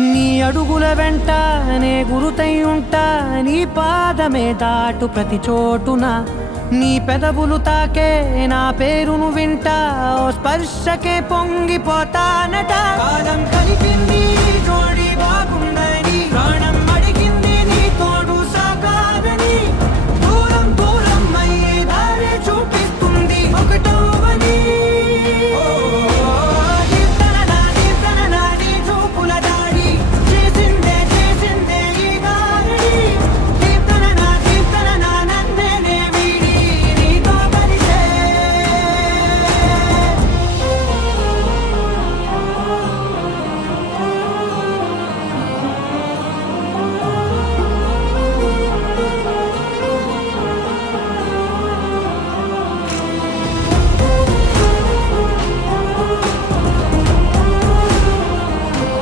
నీ అడుగుల వెంట నే గురుతై ఉంటా, నీ పాదమే దాటు ప్రతి చోటున, నీ పెదవులు తాకే నా పేరును వింటా, ఓ స్పర్శకే పొంగిపోతానట. కాలం కలిపిన